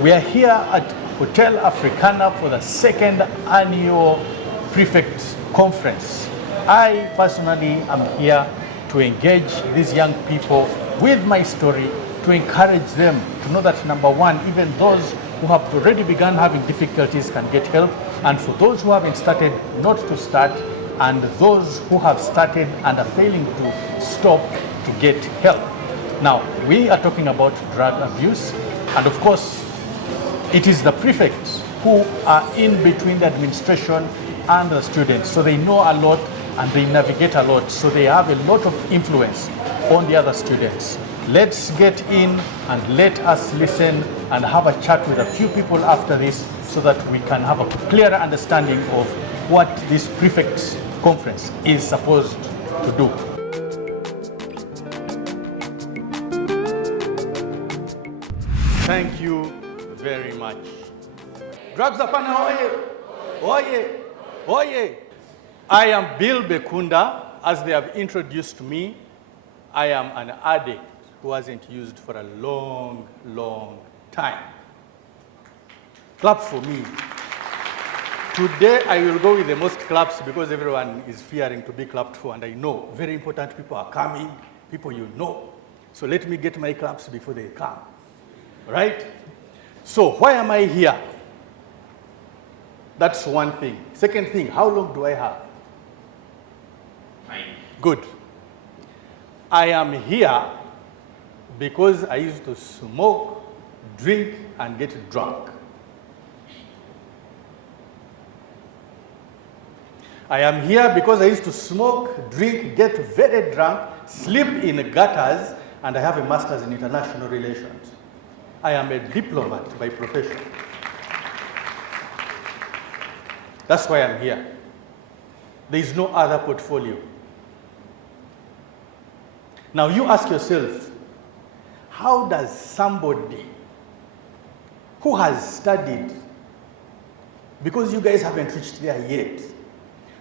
We are here at Hotel Africana for the second annual Prefects Conference. I personally am here to engage these young people with my story, to encourage them to know that, number one, even those who have already begun having difficulties can get help, and for those who haven't started, not to start, and those who have started and are failing to stop, to get help. Now, we are talking about drug abuse, and of course, it is the prefects who are in between the administration and the students, so they know a lot and they navigate a lot, so they have a lot of influence on the other students. Let's get in and let us listen and have a chat with a few people after this so that we can have a clearer understanding of what this Prefects Conference is supposed to do. Thank you very much. Drugs Apana, oye, oye, oye. I am Bill Bekunda. As they have introduced me, I am an addict who hasn't used for a long, long time. Clap for me. Today I will go with the most claps because everyone is fearing to be clapped for, and I know very important people are coming, people you know. So let me get my claps before they come. Right? So why am I here? That's one thing. Second thing, how long do I have? Fine. Good. I am here because I used to smoke, drink, and get drunk. I am here because I used to smoke, drink, get very drunk, sleep in gutters, and I have a master's in international relations. I am a diplomat by profession. That's why I'm here. There is no other portfolio. Now you ask yourself, how does somebody who has studied, because you guys haven't reached there yet,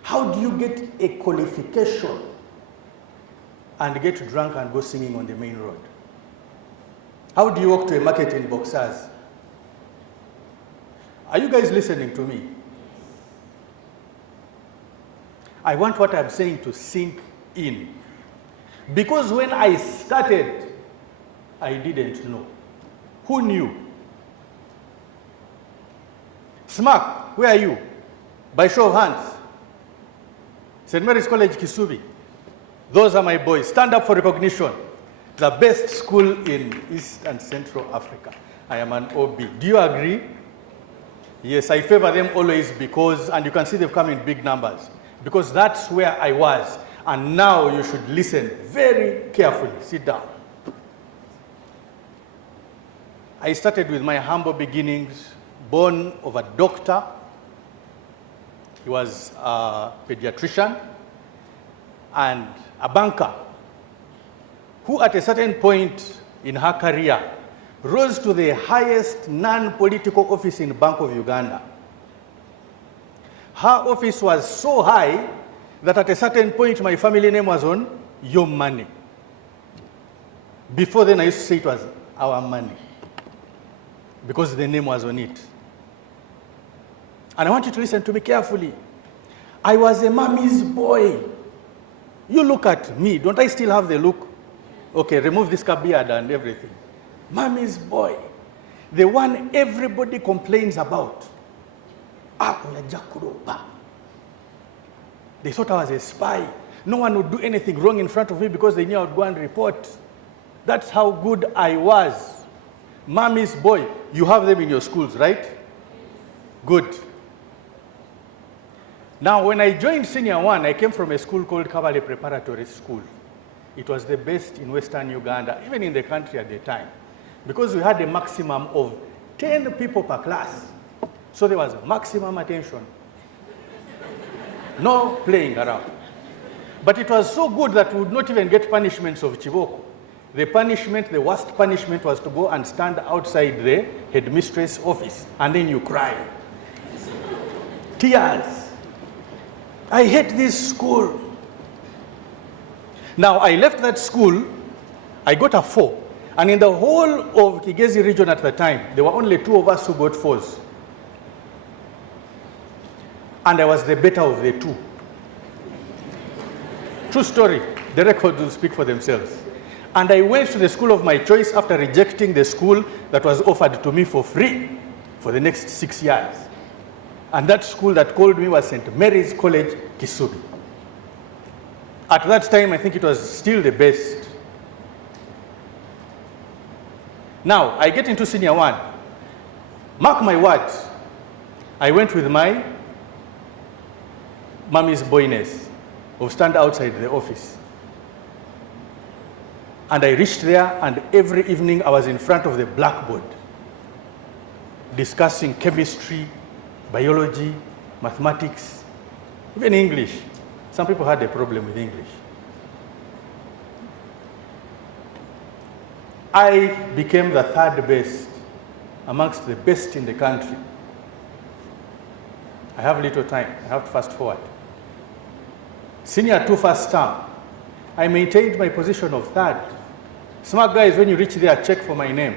how do you get a qualification and get drunk and go singing on the main road? How do you walk to a market in boxers? Are you guys listening to me? I want what I'm saying to sink in. Because when I started, I didn't know. Who knew? Smack, where are you? By show of hands. St. Mary's College, Kisubi. Those are my boys. Stand up for recognition. The best school in East and Central Africa. I am an OB. Do you agree? Yes, I favor them always because, and you can see they've come in big numbers, because that's where I was. And now you should listen very carefully. Sit down. I started with my humble beginnings, born of a doctor. He was a pediatrician and a banker who at a certain point in her career rose to the highest non-political office in Bank of Uganda. Her office was so high that at a certain point my family name was on Your Money. Before then I used to say it was Our Money because the name was on it. And I want you to listen to me carefully. I was a mommy's boy. You look at me, don't I still have the look? Okay, remove this beard and everything. Mommy's boy. The one everybody complains about. They thought I was a spy. No one would do anything wrong in front of me because they knew I would go and report. That's how good I was. Mommy's boy. You have them in your schools, right? Good. Now, when I joined Senior 1, I came from a school called Kabale Preparatory School. It was the best in Western Uganda, even in the country at the time, because we had a maximum of 10 people per class. So there was maximum attention. No playing around. But it was so good that we would not even get punishments of Chiboko. The punishment, the worst punishment, was to go and stand outside the headmistress' office, and then you cry. Tears. I hate this school. Now, I left that school, I got a 4, And in the whole of Kigezi region at the time, there were only 2 of us who got 4s. And I was the better of the 2. True story. The records will speak for themselves. And I went to the school of my choice after rejecting the school that was offered to me for free for the next 6 years. And that school that called me was St. Mary's College, Kisubi. At that time, I think it was still the best. Now, I get into senior 1. Mark my words, I went with my mommy's boyness of stand outside the office. And I reached there, and every evening I was in front of the blackboard discussing chemistry, biology, mathematics, even English. Some people had a problem with English. I became the 3rd best amongst the best in the country. I have little time. I have to fast forward. Senior 2 first term, I maintained my position of 3rd. Smart guys, when you reach there, check for my name.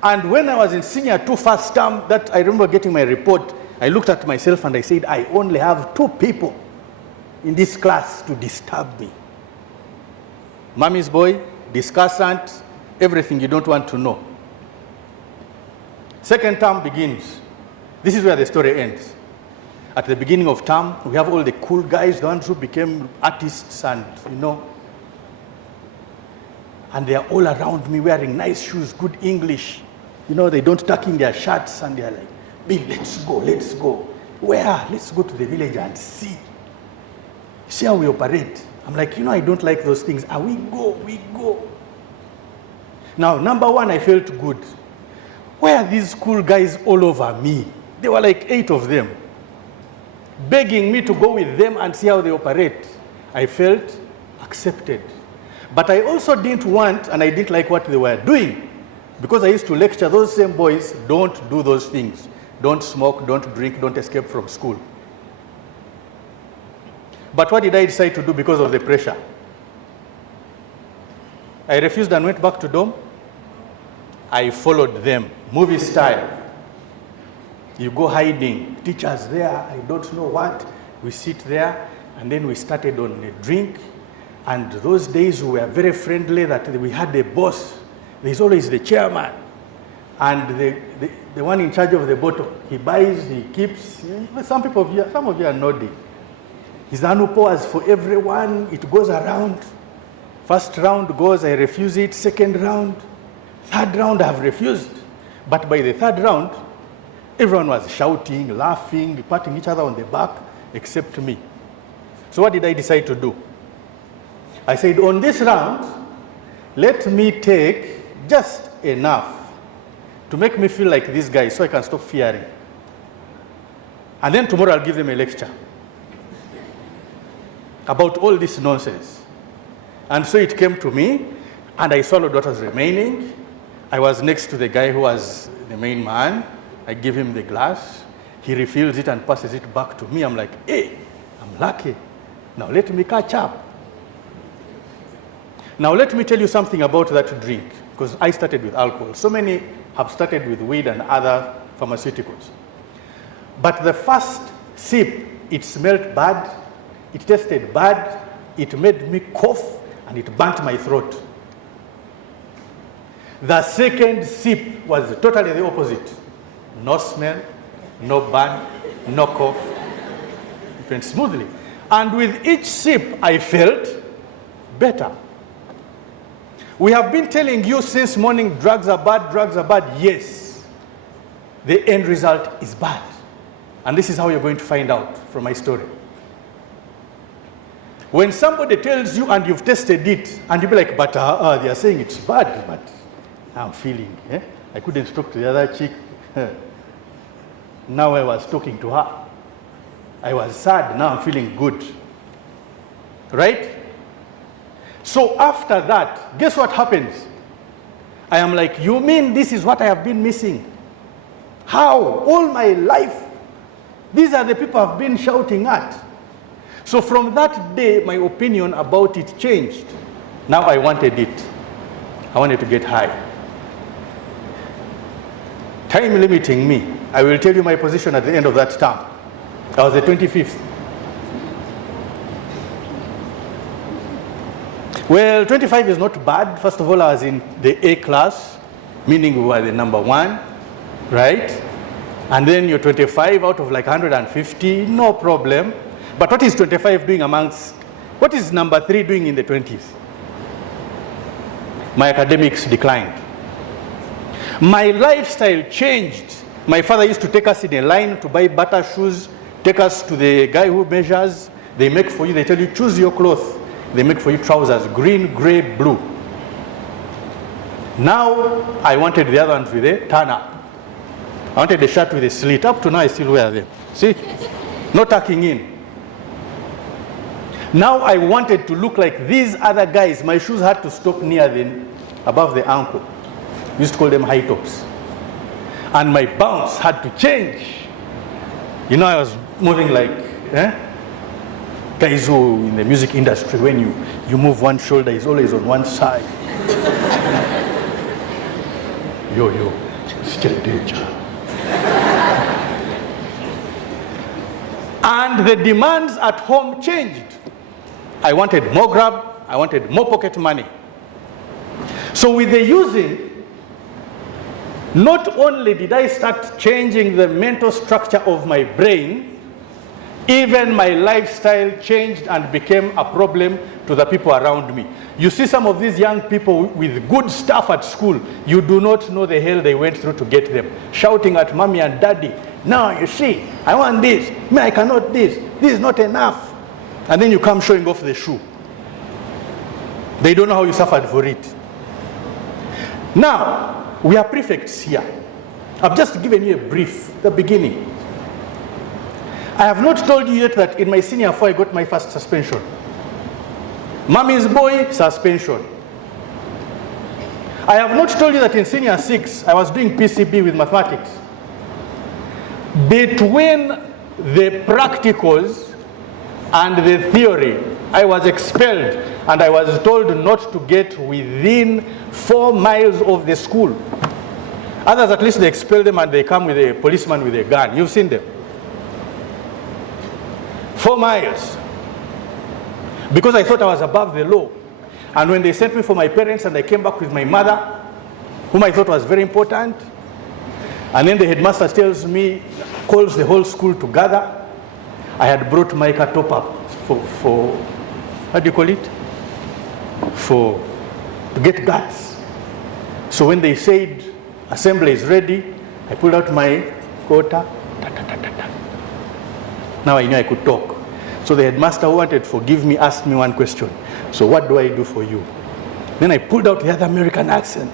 And when I was in senior 2 first term, that I remember getting my report, I looked at myself and I said, I only have 2 people in this class to disturb me. Mommy's boy, discussant, everything you don't want to know. Second term begins. This is where the story ends. At the beginning of term, we have all the cool guys, the ones who became artists and, and they are all around me wearing nice shoes, good English. They don't tuck in their shirts and they're like, "Big, let's go. Where? Let's go to the village and see how we operate." I'm like, I don't like those things. We go. Now, number 1, I felt good. Where are these cool guys all over me? There were like 8 of them, begging me to go with them and see how they operate. I felt accepted. But I also didn't want, and I didn't like what they were doing, because I used to lecture those same boys, don't do those things. Don't smoke, don't drink, don't escape from school. But what did I decide to do because of the pressure? I refused and went back to dorm. I followed them, movie style. You go hiding, teachers there, I don't know what. We sit there, and then we started on a drink. And those days we were very friendly that we had a boss. There's always the chairman. And the one in charge of the bottle, he buys, he keeps. Some of you are nodding. His annual pours for everyone. It goes around. First round goes, I refuse it. Second round. Third round, I've refused. But by the 3rd round, everyone was shouting, laughing, patting each other on the back, except me. So what did I decide to do? I said, on this round, let me take just enough to make me feel like this guy so I can stop fearing. And then tomorrow I'll give them a lecture about all this nonsense. And so it came to me, and I swallowed what was remaining. I was next to the guy who was the main man. I give him the glass. He refills it and passes it back to me. I'm like, hey, I'm lucky. Now let me catch up. Now let me tell you something about that drink, because I started with alcohol. So many have started with weed and other pharmaceuticals. But the first sip, it smelled bad, it tasted bad, it made me cough, and it burnt my throat. The second sip was totally the opposite. No smell, no burn, no cough. It went smoothly. And with each sip, I felt better. We have been telling you since morning, drugs are bad, drugs are bad. Yes. The end result is bad. And this is how you're going to find out from my story. When somebody tells you and you've tested it, and you'll be like, but they are saying it's bad, but I'm feeling, I couldn't talk to the other chick. Now I was talking to her. I was sad, now I'm feeling good. Right? So after that, guess what happens? I am like, you mean this is what I have been missing? How? All my life. These are the people I've been shouting at. So from that day, my opinion about it changed. Now I wanted it. I wanted to get high. Time limiting me. I will tell you my position at the end of that term. I was the 25th. Well, 25 is not bad. First of all, I was in the A class, meaning we were the number 1, right? And then you're 25 out of like 150, no problem. But what is 25 doing amongst, what is number 3 doing in the 20s? My academics declined. My lifestyle changed. My father used to take us in a line to buy butter shoes, take us to the guy who measures. They make for you, they tell you, choose your cloth. They make for you trousers, green, gray, blue. Now, I wanted the other ones with a turn up. I wanted the shirt with a slit. Up to now, I still wear them. See? No tucking in. Now, I wanted to look like these other guys. My shoes had to stop near above the ankle. We used to call them high tops. And my bounce had to change. You know, I was moving like, guys who in the music industry, when you move one shoulder, is always on one side. Yo, still danger. And the demands at home changed. I wanted more grab, I wanted more pocket money. So with the using, not only did I start changing the mental structure of my brain, even my lifestyle changed and became a problem to the people around me. You see some of these young people with good stuff at school, you do not know the hell they went through to get them. Shouting at mommy and daddy, no, you see, I want this, me, I cannot this is not enough. And then you come showing off the shoe. They don't know how you suffered for it. Now, we are prefects here. I've just given you a brief, the beginning. I have not told you yet that in my senior 4, I got my first suspension. Mommy's boy, suspension. I have not told you that in senior 6, I was doing PCB with mathematics. Between the practicals and the theory, I was expelled and I was told not to get within 4 miles of the school. Others, at least they expel them and they come with a policeman with a gun. You've seen them. 4 miles. Because I thought I was above the law. And when they sent me for my parents and I came back with my mother, whom I thought was very important, and then the headmaster tells me, calls the whole school together, I had brought my car top up for how do you call it? To get guts. So when they said, assembly is ready, I pulled out my quota. Now I knew I could talk. So the headmaster who wanted to forgive me asked me one question. So what do I do for you? Then I pulled out the other American accent.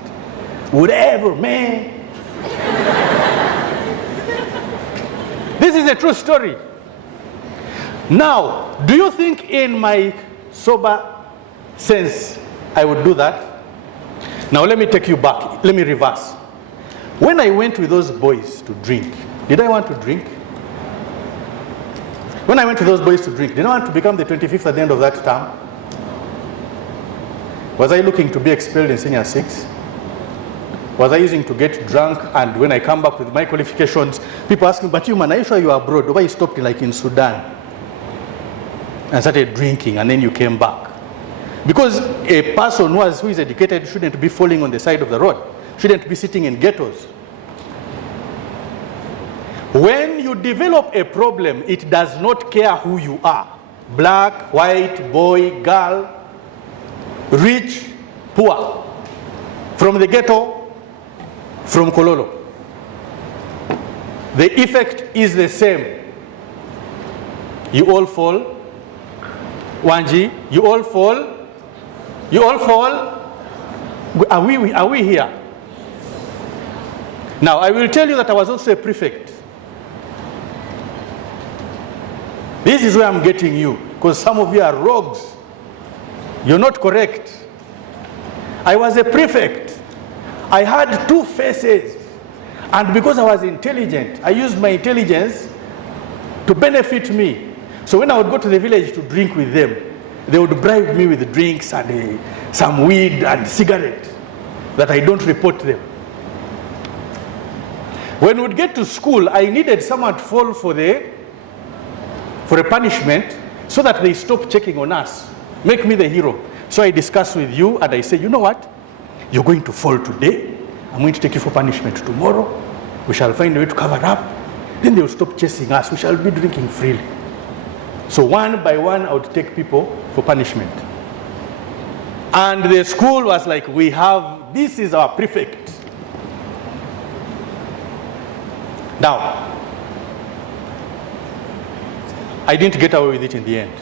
Whatever, man. This is a true story. Now, do you think in my sober sense I would do that? Now let me take you back. Let me reverse. When I went with those boys to drink, did I want to drink? When I went with those boys to drink, did I want to become the 25th at the end of that term? Was I looking to be expelled in senior 6? Was I using to get drunk, and when I come back with my qualifications, people ask me, but you man, are you sure you are abroad? Why you stopped like in Sudan and started drinking and then you came back? Because a person who is educated shouldn't be falling on the side of the road, shouldn't be sitting in ghettos. When you develop a problem, it does not care who you are. Black, white, boy, girl, rich, poor. From the ghetto, from Kololo. The effect is the same. You all fall. Wanji, you all fall. You all fall. Are we here? Now, I will tell you that I was also a prefect. This is where I'm getting you, because some of you are rogues. You're not correct. I was a prefect. I had 2 faces. And because I was intelligent, I used my intelligence to benefit me. So when I would go to the village to drink with them, they would bribe me with drinks and some weed and cigarette. that I don't report them. When we'd get to school, I needed someone to fall for a punishment so that they stop checking on us. Make me the hero. So I discuss with you and I say, you know what? You're going to fall today. I'm going to take you for punishment tomorrow. We shall find a way to cover up. Then they will stop chasing us. We shall be drinking freely. So one by one, I would take people for punishment. And the school was like, this is our prefect. Now, I didn't get away with it in the end.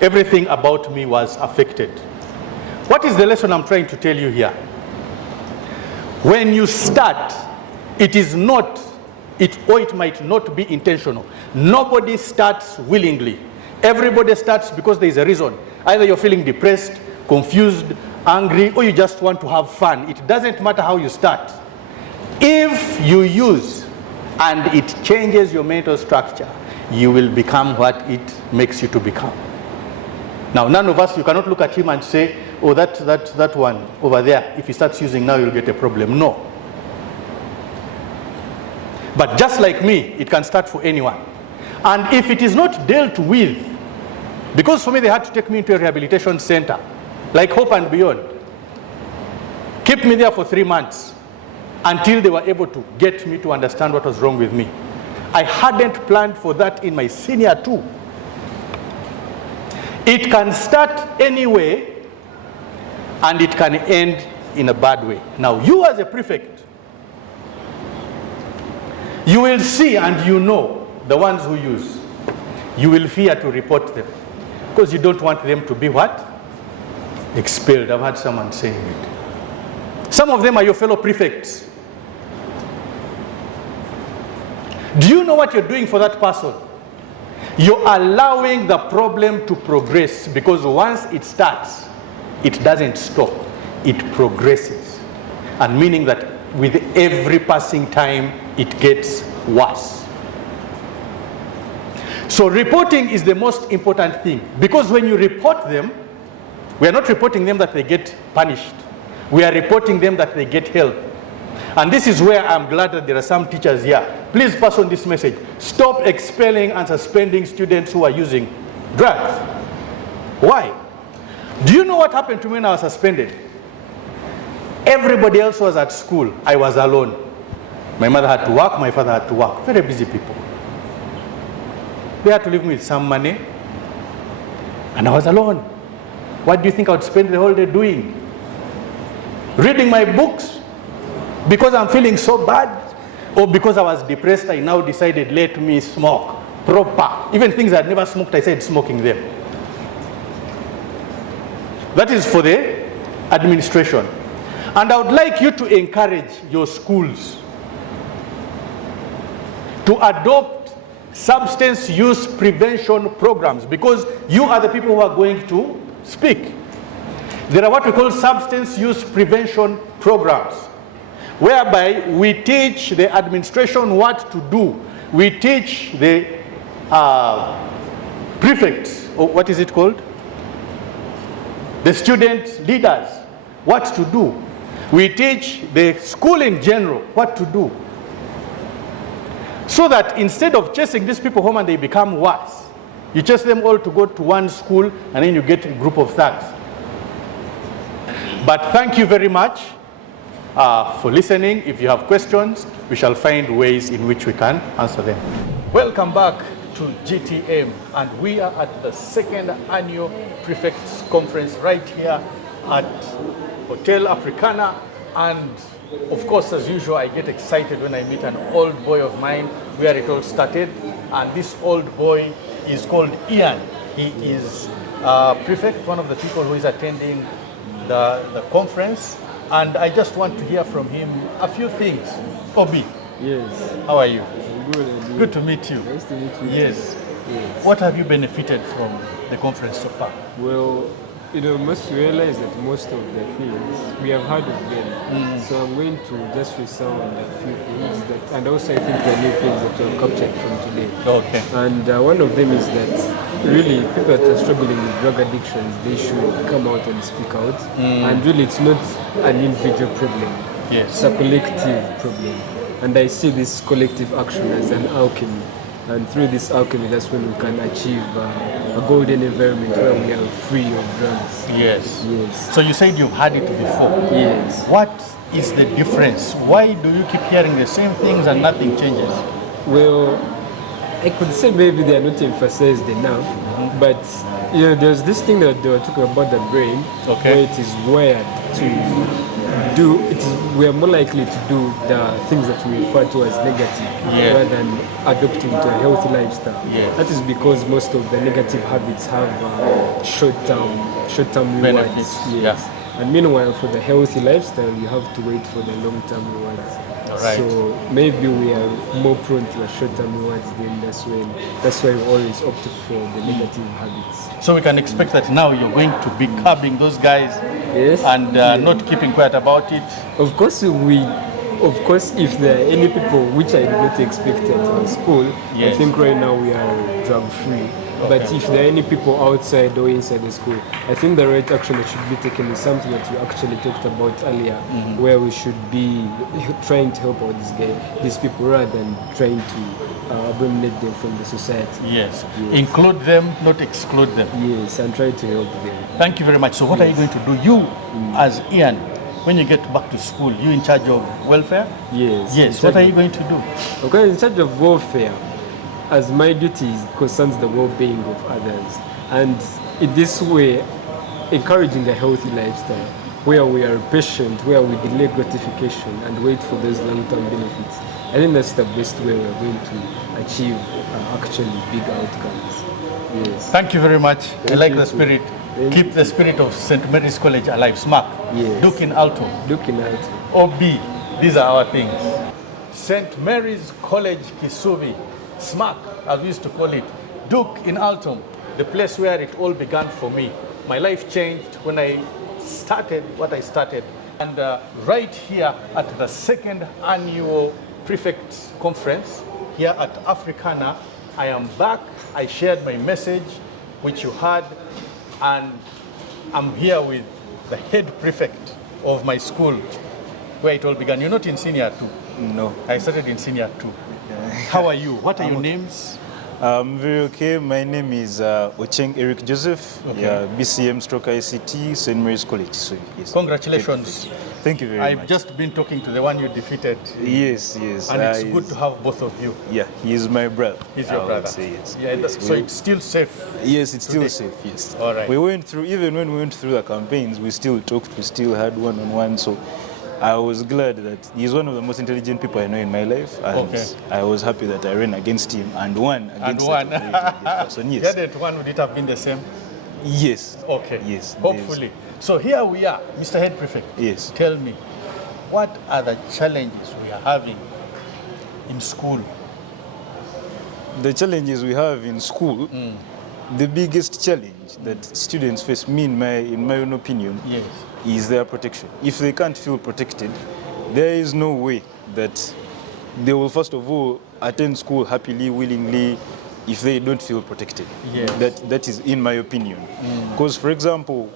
Everything about me was affected. What is the lesson I'm trying to tell you here? When you start, it might not be intentional. Nobody starts willingly. Everybody starts because there is a reason. Either you're feeling depressed, confused, angry, or you just want to have fun. It doesn't matter how you start. If you use and it changes your mental structure, you will become what it makes you to become. Now, none of us, you cannot look at him and say, oh, that one over there, if he starts using now, you'll get a problem. No. But just like me, it can start for anyone. And if it is not dealt with, because for me, they had to take me into a rehabilitation center, like Hope and Beyond. Keep me there for 3 months until they were able to get me to understand what was wrong with me. I hadn't planned for that in my senior 2. It can start anyway, and it can end in a bad way. Now, you as a prefect, you will see and you know the ones who use. You will fear to report them because you don't want them to be what? Expelled. I've had someone saying it. Some of them are your fellow prefects. Do you know what you're doing for that person? You're allowing the problem to progress, because once it starts, it doesn't stop. It progresses. And meaning that with every passing time, it gets worse. So reporting is the most important thing, because when you report them, we are not reporting them that they get punished. We are reporting them that they get help. And this is where I'm glad that there are some teachers here. Please pass on this message. Stop expelling and suspending students who are using drugs. Why? Do you know what happened to me when I was suspended? Everybody else was at school. I was alone. My mother had to work, my father had to work. Very busy people. They had to leave me with some money. And I was alone. What do you think I would spend the whole day doing? Reading my books? Because I'm feeling so bad? Or because I was depressed, I now decided, let me smoke. Proper. Even things I'd never smoked, I said smoking them. That is for the administration. And I would like you to encourage your schools to adopt substance use prevention programs, because you are the people who are going to speak. There are what we call substance use prevention programs, whereby we teach the administration what to do. We teach the prefects, or what is it called? The student leaders what to do. We teach the school in general what to do. So that instead of chasing these people home and they become worse, you chase them all to go to one school and then you get a group of thugs. But thank you very much for listening. If you have questions, we shall find ways in which we can answer them. Welcome back to GTM, and we are at the 2nd annual Prefects Conference right here at Hotel Africana. And of course, as usual, I get excited when I meet an old boy of mine where it all started. And this old boy is called Ian. He is prefect, one of the people who is attending the conference. And I just want to hear from him a few things. Obi. Yes. How are you? I'm good. Good to meet you. Nice to meet you. Yes. Yes. What have you benefited from the conference so far? Well, must realize that most of the things we have heard of them. So I'm going to just resound a few things that, and also I think the new things that were captured from today. Okay. And one of them is that really people that are struggling with drug addictions, they should come out and speak out. And really, it's not an individual problem. Yes. It's a collective problem. And I see this collective action as an alchemy. And through this alchemy, that's when we can achieve a golden environment where we are free of drugs. Yes. Yes. So you said you've had it before. Yes. What is the difference? Why do you keep hearing the same things and nothing changes? Well, I could say maybe they are not emphasized enough, but there's this thing that they were talking about the brain, Okay. where it is wired to do. We are more likely to do the things that we refer to as negative, Yeah. rather than adopting to a healthy lifestyle. Yeah. That is because most of the negative habits have short-term rewards. Benefits, Yes. And meanwhile, for the healthy lifestyle, you have to wait for the long-term rewards. Alright. So maybe we are more prone to the short-term rewards. Then that's why we always opt for the negative habits. So we can expect that now you're going to be curbing those guys Yes. and not keeping quiet about it. Of course, if there are any people which I did not expect at our school, Yes. I think right now we are drug-free. But Okay. if there are any people outside or inside the school, I think the right action that should be taken is something that you actually talked about earlier, where we should be trying to help out these people rather than trying to abominate them from the society. Yes. Yes. Include them, not exclude them. Yes, and try to help them. Thank you very much. So what are you going to do? You, as Ian, when you get back to school, you in charge of welfare? Yes. Yes. What are you going to do? Okay, in charge of welfare, as my duty concerns the well-being of others, and in this way, encouraging a healthy lifestyle, where we are patient, where we delay gratification and wait for those long-term benefits. I think that's the best way we're going to achieve actually big outcomes. Yes. Thank you very much. I like you the too. spirit. Thank Keep the spirit of St. Mary's College alive. Smack. Yes. Duke in Alto. Looking at OB. These are our things. St. Mary's College Kisubi. Smack, as we used to call it. Duke in Altum. The place where it all began for me. My life changed when I started what I started. And right here at the second annual Prefects Conference, here at Africana, I am back. I shared my message, which you heard, and I'm here with the head prefect of my school, where it all began. You're not in senior two. No. I started in senior two. How are you? What are your names? I'm very okay. My name is Ocheng Eric Joseph, Okay. BCM stroke ICT, St. Mary's College. So, yes. Congratulations. Thank you very I've much. just been talking to the one you defeated. Yes. And it's good to have both of you. Yeah, he is my brother. He's your I would brother. say yes. Yeah, Yes, so we- it's still safe. Yes, it's still today. safe, yes. All right. We went through, even when we went through the campaigns, we still talked, we still had one-on-one. So I was glad that he's one of the most intelligent people I know in my life. And Okay. I was happy that I ran against him and won against won. such a very intelligent person. The Yes. other one, would it have been the same? Yes. Okay. Yes. Hopefully. So here we are, Mr. Head Prefect. Yes. Tell me, what are the challenges we are having in school? The challenges we have in school, the biggest challenge that students face, me in my own opinion, Yes. is their protection. If they can't feel protected, there is no way that they will first of all attend school happily, willingly, if they don't feel protected. Yes. That is in my opinion. Because, for example,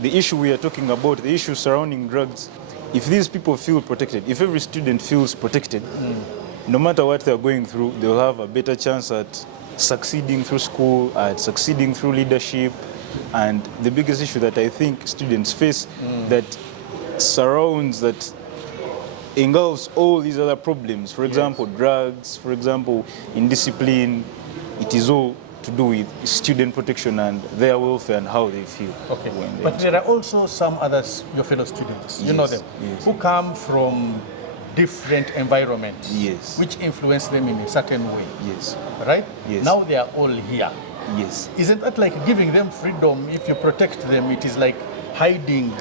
the issue we are talking about, the issue surrounding drugs, if these people feel protected, if every student feels protected, no matter what they're going through, they'll have a better chance at succeeding through school, at succeeding through leadership. And the biggest issue that I think students face that surrounds, that engulfs all these other problems, for example, drugs, for example, indiscipline, it is all to do with student protection and their welfare and how they feel. Okay. when they- But there are also some others, your fellow students, you know Yes, them, yes. who come from different environments, Yes. which influence them in a certain way, Yes, right? Yes. Now they are all here. yes. Isn't that like giving them freedom? If you protect them, it is like hiding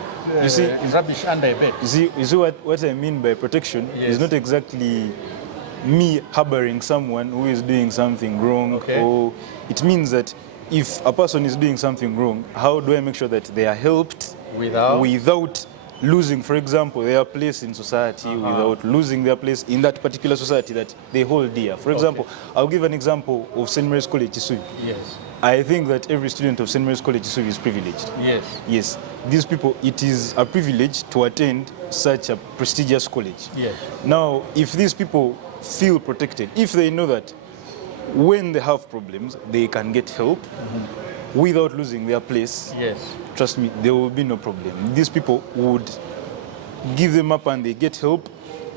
You see- rubbish under a bed. You see what I mean by protection Yes. is not exactly me harboring someone who is doing something wrong, Okay. or it means that if a person is doing something wrong, how do I make sure that they are helped without losing, for example, their place in society, without losing their place in that particular society that they hold dear? For example, I'll give an example of St. Mary's College, Isui. Yes. I think that every student of St. Mary's College, Isui is privileged. Yes. Yes. These people, it is a privilege to attend such a prestigious college. Yes. Now, if these people feel protected, if they know that when they have problems, they can get help without losing their place, Yes. trust me, there will be no problem. These people would give them up and they get help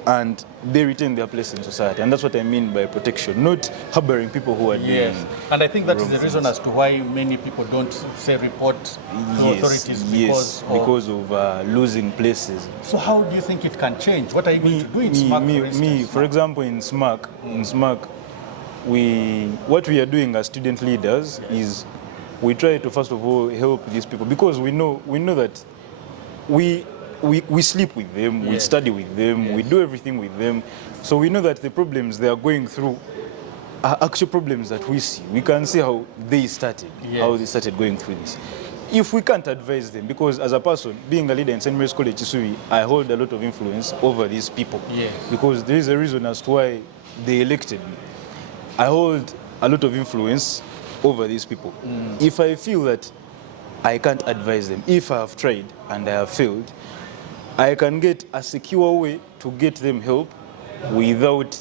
and they retain their place in society. And that's what I mean by protection, not harboring people who are Yes. doing And I think that is the wrong reason things. as to why many people don't say report to authorities because of losing places. So how do you think it can change? What are you going to do in SMAC, for instance? For example, in SMAC, what we are doing as student leaders is we try to first of all help these people because we know that we sleep with them, we study with them, we do everything with them. So we know that the problems they are going through are actual problems that we see. We can see how they started going through this. If we can't advise them, because as a person, being a leader in St. Mary's College, Isui, I hold a lot of influence over these people. Yes. Because there is a reason as to why they elected me. I hold a lot of influence over these people. If I feel that I can't advise them, if I have tried and I have failed, I can get a secure way to get them help without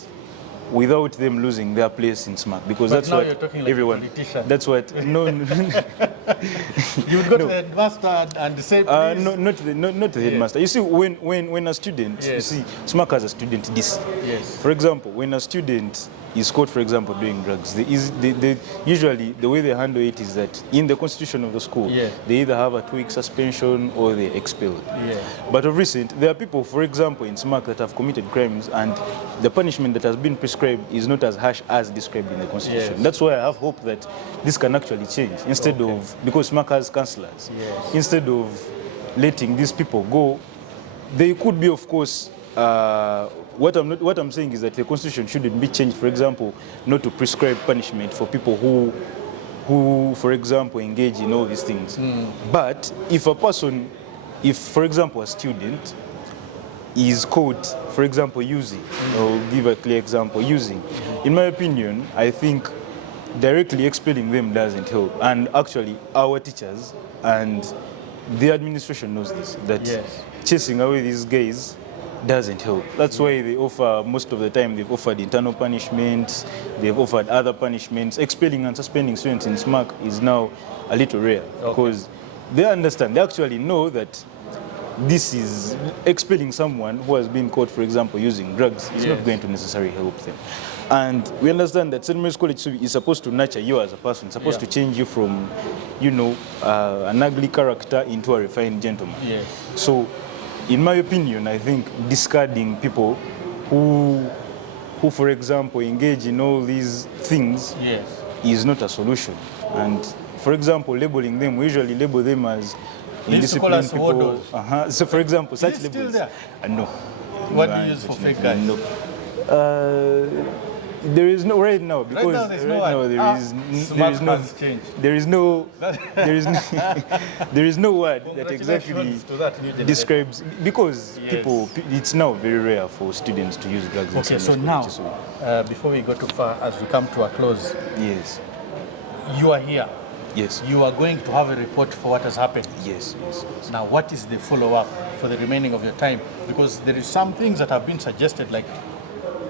them losing their place in SMAC, because that's now what you're talking like everyone. a politician. That's what no. You would go to the headmaster and say, please. Not the headmaster. You see, when a student, you see, SMAC has a student DC. Yes. For example, when a student is caught, for example, doing drugs, usually the way they handle it is that in the constitution of the school, they either have a 2-week suspension or they're expelled. But of recent, there are people, for example, in SMAC that have committed crimes and the punishment that has been prescribed is not as harsh as described in the constitution. That's why I have hope that this can actually change. Instead of, because SMAC has councillors, instead of letting these people go, they could be, of course, what I'm saying is that the constitution shouldn't be changed, for example, not to prescribe punishment for people who, for example, engage in all these things. But if a person, for example, a student is caught, for example, using, I'll give a clear example, using, in my opinion, I think directly expelling them doesn't help. And actually, our teachers and the administration knows this, that chasing away these guys doesn't help. That's why they offer, most of the time, they've offered internal punishments, they've offered other punishments. Expelling and suspending students in SMAC is now a little rare because they understand, they actually know that this is expelling someone who has been caught, for example, using drugs is not going to necessarily help them. And we understand that St. Mary's College is supposed to nurture you as a person, it's supposed to change you from, an ugly character into a refined gentleman. So, in my opinion, I think discarding people who, for example, engage in all these things is not a solution. And, for example, labeling them, we usually label them as indisciplined people. So, for example, such labels. Still there? No. What do you use for fake guys? No. There is no right now because right now there's no there is no word that exactly describes, because people, it's now very rare for students to use drugs. Okay, so now before we go too far, as we come to a close, you are here. Yes. You are going to have a report for what has happened. Yes. Now, what is the follow-up for the remaining of your time? Because there is some things that have been suggested, like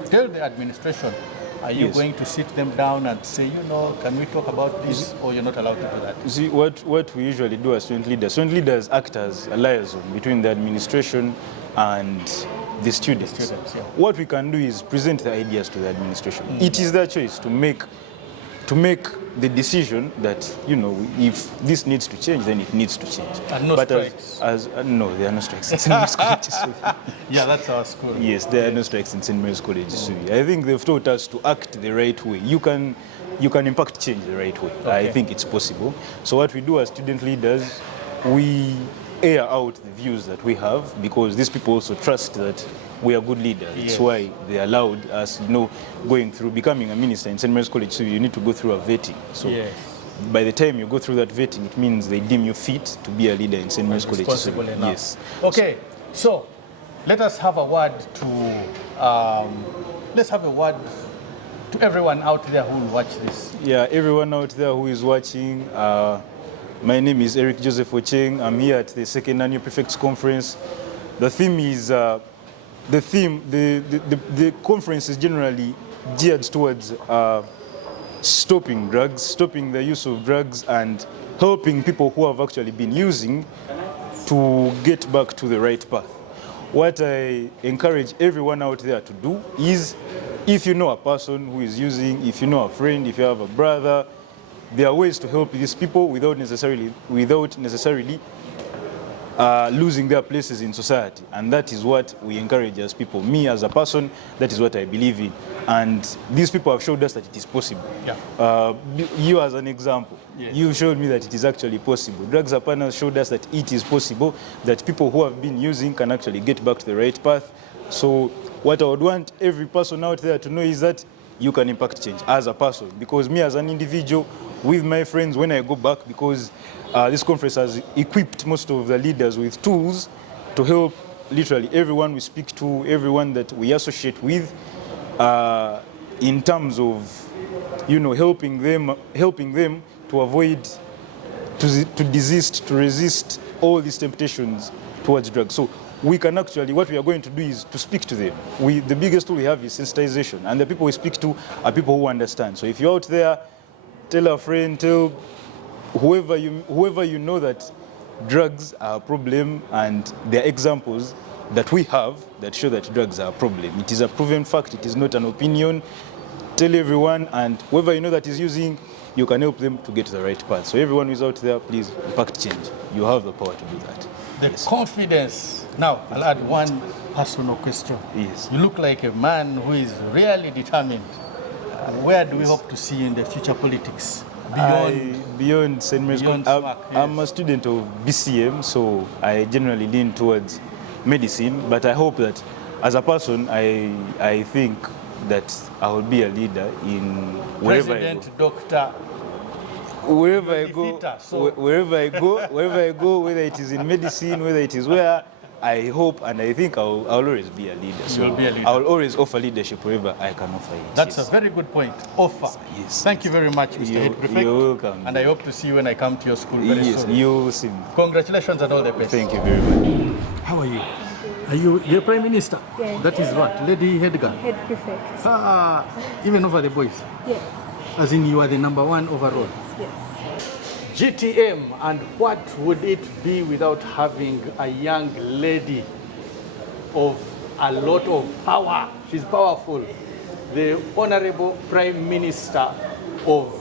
tell the administration, are you going to sit them down and say, can we talk about this, or you're not allowed to do that? You see, what we usually do as student leaders act as a liaison between the administration and the students. What we can do is present the ideas to the administration. It is their choice to make the decision that, if this needs to change, then it needs to change. And no strikes? No, there are no strikes in St. Mary's College. Yeah, that's our school. Yes, there are no strikes in St. Mary's College. I think they've taught us to act the right way. You can impact change the right way. I think it's possible. So what we do as student leaders, we air out the views that we have, because these people also trust that we are good leaders. That's why they allowed us, going through becoming a minister in St. Mary's College. So you need to go through a vetting. So by the time you go through that vetting, it means they deem you fit to be a leader in St. Mary's College. Responsible enough. Yes. Okay, so let us have a word to everyone out there who will watch this. Yeah, everyone out there who is watching, my name is Eric Joseph Ocheng. I'm here at the second annual Prefects Conference. The theme is, the conference is generally geared towards stopping drugs, stopping the use of drugs, and helping people who have actually been using to get back to the right path. What I encourage everyone out there to do is, if you know a person who is using, if you know a friend, if you have a brother, there are ways to help these people without necessarily losing their places in society. And that is what we encourage as people. Me as a person, that is what I believe in. And these people have showed us that it is possible. Yeah. You as an example, yes. You showed me that it is actually possible. Drugs Partners showed us that it is possible, that people who have been using can actually get back to the right path. So what I would want every person out there to know is that you can impact change as a person. Because me as an individual, with my friends, when I go back, because this conference has equipped most of the leaders with tools to help literally everyone we speak to, everyone that we associate with, in terms of, helping them to avoid, to desist, to resist all these temptations towards drugs. So we can actually, what we are going to do is to speak to them. The biggest tool we have is sensitization, and the people we speak to are people who understand. So if you're out there, tell a friend, tell whoever you know that drugs are a problem, and there are examples that we have that show that drugs are a problem. It is a proven fact, it is not an opinion. Tell everyone, and whoever you know that is using, you can help them to get to the right path. So everyone who is out there, please impact change. You have the power to do that. The confidence. Now, I'll add one personal question. Yes. You look like a man who is really determined. Where do we hope to see you in the future politics? Beyond St. Mary's College. I'm a student of BCM, so I generally lean towards medicine, but I hope that as a person, I think that I will be a leader in wherever President, I go. Doctor. Wherever I go, whether it is in medicine, whether it is where, I hope and I think I'll always be a leader. So You'll be a leader. I'll always offer leadership wherever I can offer it. That's yes. a very good point. Offer. Yes. Thank you very much, Mr. Head Prefect. You're welcome. And I hope to see you when I come to your school very Yes, soon. you'll see me. Congratulations and all the best. Thank you very much. How are you? Are you the Prime Minister? Yes. That is what? Lady Head Girl? Head prefect. Even over the boys? Yes. As in you are the number one overall? Yes. GTM, and what would it be without having a young lady of a lot of power? She's powerful. The Honorable Prime Minister of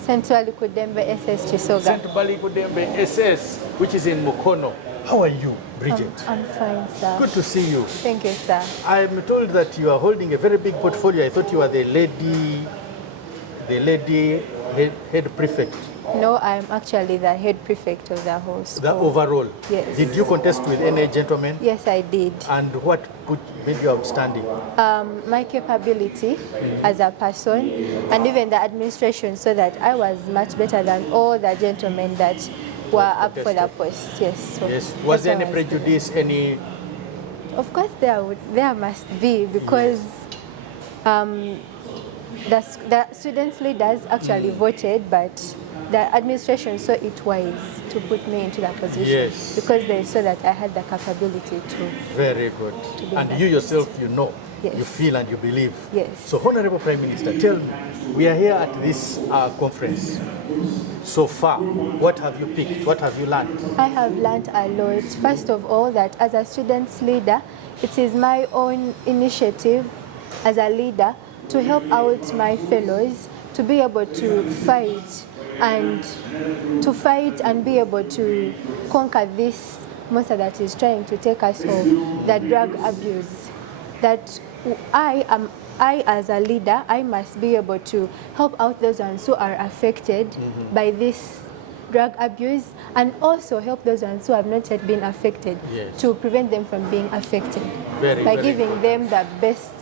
Central Kudembe SS Chisoga. St. Balikudembe SS, which is in Mukono. How are you, Bridget? I'm fine, sir. Good to see you. Thank you, sir. I'm told that you are holding a very big portfolio. I thought you were the lady head prefect. No, I'm actually the head prefect of the whole school. The overall. Yes. Did you contest with any gentleman? Yes, I did. And what made you outstanding? My capability as a person and even the administration, so that I was much better than all the gentlemen that were up for the post. Yes. So Yes. Was there that's any why I prejudice? Any? Of course, there must be, because the students' leaders actually voted, but the administration saw it wise to put me into that position. Yes. Because they saw that I had the capability to. Very good. be And that you yourself, you know, Yes. you feel and you believe. Yes. So, Honorable Prime Minister, tell me, we are here at this conference. So far, what have you picked? What have you learned? I have learned a lot. First of all, that as a students' leader, it is my own initiative as a leader to help out my fellows to be able to fight and be able to conquer this monster that is trying to take us home, the drug abuse. That I as a leader, I must be able to help out those ones who are affected by this drug abuse, and also help those ones who have not yet been affected, Yes. to prevent them from being affected Very, by very giving them the best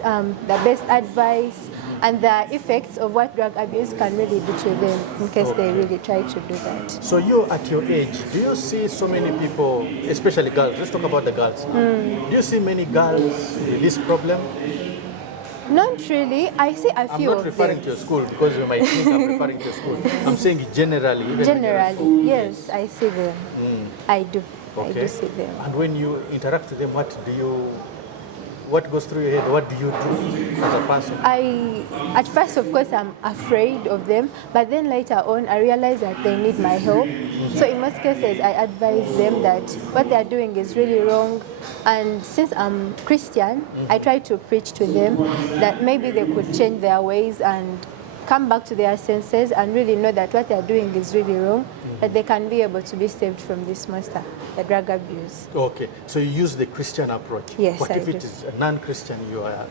advice and the effects of what drug abuse can really do to them in case they really try to do that. So you, at your age, do you see so many people, especially girls, let's talk about the girls. Do you see many girls with this problem? Not really. I see a I'm few not of referring them. to your school because you might think I'm referring to your school. I'm saying generally. Even when you're at school. Generally, yes, I see them. I do. I do see them. And when you interact with them, what goes through your head? What do you do as a person? At first, of course, I'm afraid of them, but then later on, I realize that they need my help. So in most cases, I advise them that what they're doing is really wrong. And since I'm Christian, I try to preach to them that maybe they could change their ways and come back to their senses and really know that what they're doing is really wrong, that they can be able to be saved from this monster, the drug abuse. Okay, so you use the Christian approach. Yes, What I if do. it is a non-Christian you are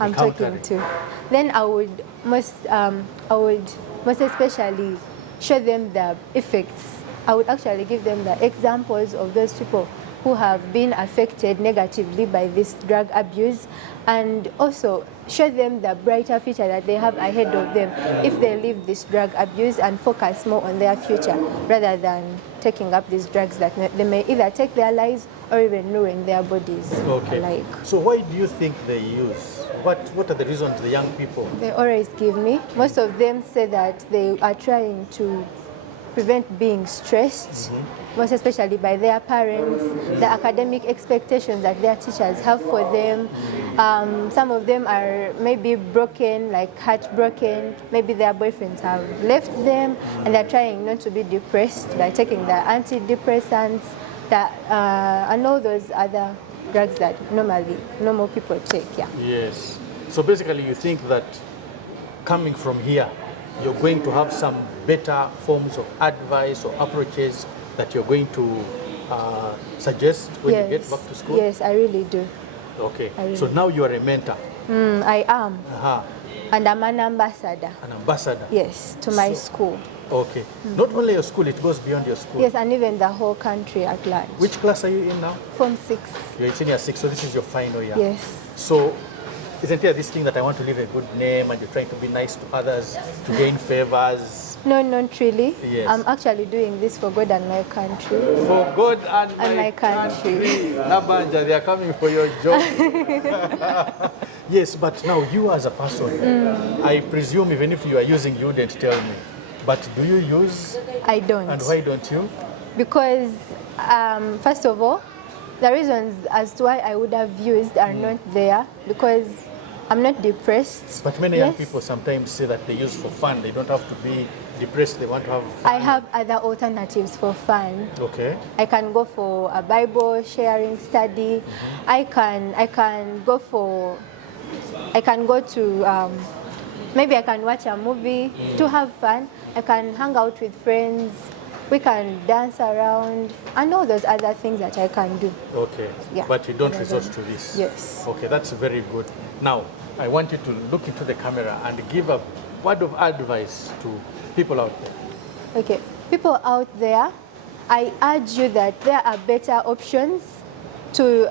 I'm encountering? talking to. Then I would most especially show them the effects. I would actually give them the examples of those people who have been affected negatively by this drug abuse, and also show them the brighter future that they have ahead of them if they leave this drug abuse and focus more on their future rather than taking up these drugs that they may either take their lives or even ruin their bodies. Okay. Alike. So why do you think they use? What are the reasons the young people? They always give me. Most of them say that they are trying to prevent being stressed, most especially by their parents, the academic expectations that their teachers have for them. Some of them are maybe broken, like heartbroken. Maybe their boyfriends have left them and they're trying not to be depressed by taking the antidepressants and all those other drugs that normal people take. Yeah. Yes. So basically you think that coming from here, you're going to have some better forms of advice or approaches that you're going to suggest when you get back to school? Yes, I really do. Okay. really So now you are a mentor, I am. Aha. And I'm an ambassador. An ambassador. Yes, to my school. Okay. Not only your school, it goes beyond your school. Yes, and even the whole country at large. Which class are you in now? From 6. You're in senior 6, so this is your final year. Yes. So isn't there this thing that I want to leave a good name and you're trying to be nice to others, to gain favors? No, not really. Yes. I'm actually doing this for God and my country. For God and my country. Nabanja, they are coming for your job. Yes, but now you as a person, I presume even if you are using, you wouldn't tell me. But do you use? I don't. And why don't you? Because, first of all, the reasons as to why I would have used are not there, because I'm not depressed. But many young people sometimes say that they use for fun. They don't have to be depressed. They want to have fun. I have other alternatives for fun. Okay. I can go for a Bible sharing study. I can go to maybe I can watch a movie to have fun. I can hang out with friends. We can dance around and all those other things that I can do. Okay. Yeah. But you don't resort to this. Yes. Okay, that's very good. Now, I want you to look into the camera and give a word of advice to people out there. Okay, people out there, I urge you that there are better options to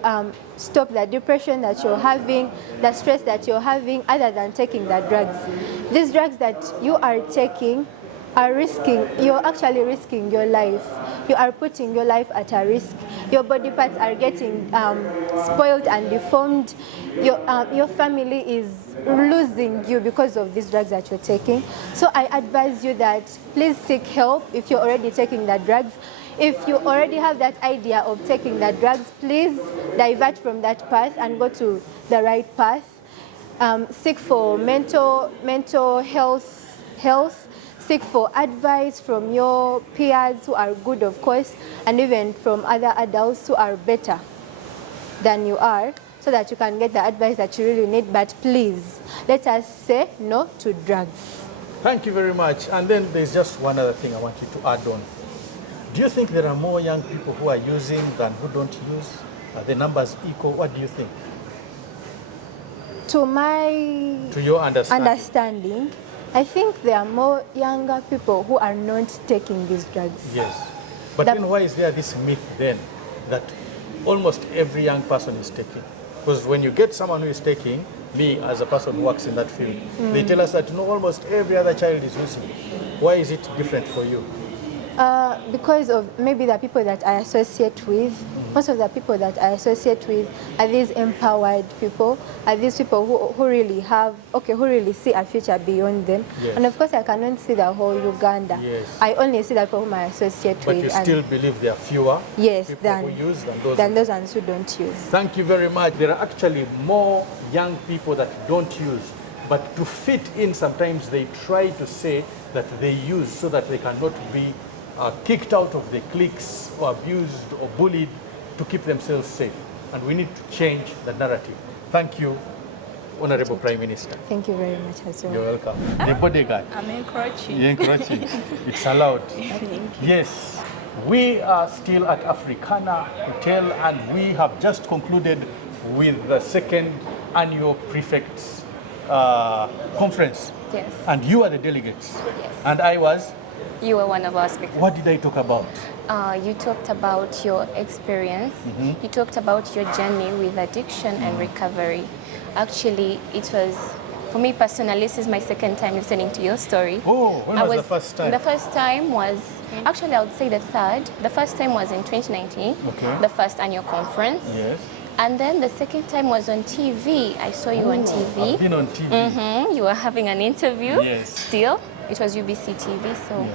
stop the depression that you're having, the stress that you're having, other than taking the drugs. These drugs that you are taking you're actually risking your life. You are putting your life at a risk. Your body parts are getting spoiled and deformed. Your family is losing you because of these drugs that you're taking. So I advise you that please seek help if you're already taking the drugs. If you already have that idea of taking the drugs, please divert from that path and go to the right path. Seek for mental health. Seek for advice from your peers who are good, of course, and even from other adults who are better than you are, so that you can get the advice that you really need. But please, let us say no to drugs. Thank you very much. And then there's just one other thing I want you to add on. Do you think there are more young people who are using than who don't use? Are the numbers equal? What do you think? To your understanding, I think there are more younger people who are not taking these drugs. Yes. But then why is there this myth then that almost every young person is taking? Because when you get someone who is taking, me as a person who works in that field, they tell us that almost every other child is using. Why is it different for you? Because of maybe the people that I associate with. Most of the people that I associate with are these empowered people, are these people who really have, who really see a future beyond them. Yes. And of course I cannot see the whole Uganda. Yes. I only see the people whom I associate But with. you still believe there are fewer people who use than those ones who don't use. Thank you very much. There are actually more young people that don't use, but to fit in sometimes they try to say that they use so that they cannot be kicked out of the cliques or abused or bullied to keep themselves safe. And we need to change the narrative. Thank you, Honorable Prime Minister. Thank you very much as well. You're welcome. The bodyguard. I'm encroaching. You're encroaching. It's allowed. Thank you. Yes. We are still at Africana Hotel and we have just concluded with the second annual Prefects Conference. Yes. And you are the delegates. Yes. And I was? You were one of our speakers. What did I talk about? You talked about your experience. You talked about your journey with addiction and recovery. Actually, it was, for me personally, this is my second time listening to your story. Oh, when was the first time? The first time was, actually I would say the third. The first time was in 2019, the first annual conference. Yes. And then the second time was on TV. I saw you on TV. I've been on TV. You were having an interview. Yes. Still, it was UBC TV. So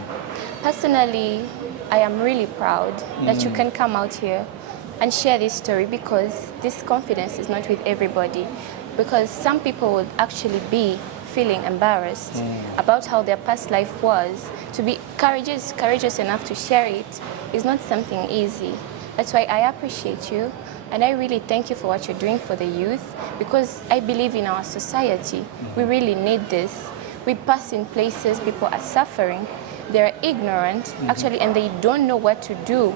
personally, I am really proud that you can come out here and share this story, because this confidence is not with everybody. Because some people would actually be feeling embarrassed about how their past life was. To be courageous enough to share it is not something easy. That's why I appreciate you. And I really thank you for what you're doing for the youth, because I believe in our society, we really need this. We pass in places, people are suffering, they're ignorant, actually, and they don't know what to do.